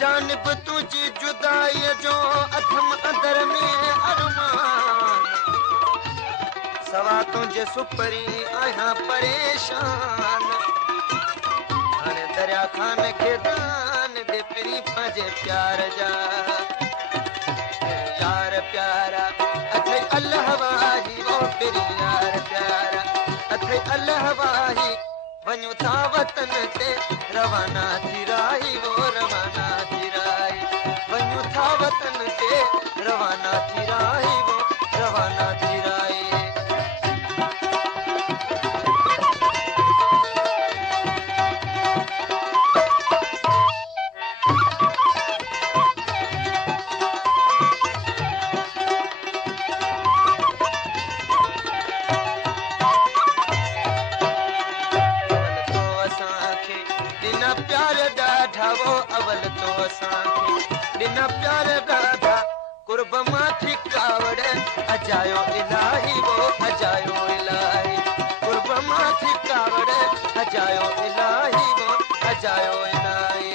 जानब तुझी जुदाई जो अथम अंदर में अरमान सवा तुझे सुपरी आया परेशान हाणे दरिया खान के दान दे पिरी पंहिंजे प्यार जा यार प्यारा अथे अल्लाह वाही वो पिरी यार प्यारा अथे अल्लाह वाही वञू था वतन ते रवाना थी राही वो रवाना थी राही वञू था वतन ते रवाना थी राही वो रवाना थी राही अवल तो असांखे ॾिना प्यार ॾाढा कुर्ब मां थी कावड़ अजायो इलाही वो अजायो इलाही कुर्ब मां थी कावड़ अजायो इलाही वो अजायो इलाही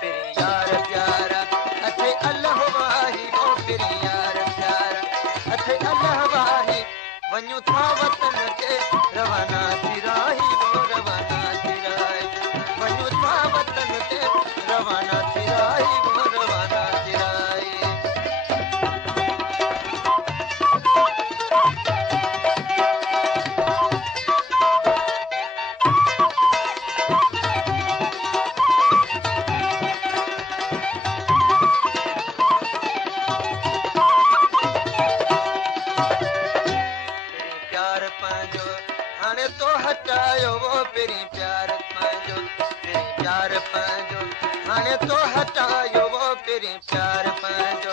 तेरे यार प्यारा अथे अल्लाह वाही वो तेरे यार प्यारा अथे अल्लाह वाही वञू था वतन ते रवाना थी राही वो रवाना थी राही वञू था वतन ते रवाना थी राही वो रवाना थी राही प्यार पंहिंजो हाणे तो हटायो वो पहिरीं प्यार पंहिंजो प्यार पंहिंजो हाणे तो हटायो वो पहिरीं प्यार पंहिंजो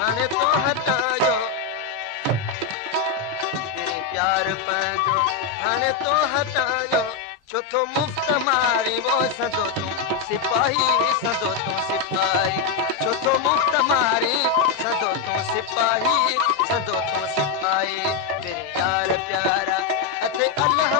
हाणे तो हटायो पहिरीं प्यार पंहिंजो हाणे तो हटायो छो तो मुफ्त मारी वो सदो तूं सिपाही सदो तूं सिपाही छो तो मुफ्त मारी सदो तूं सिपाही सदो तूं सिपाही तेरे यार प्यारा अथे अल्लाह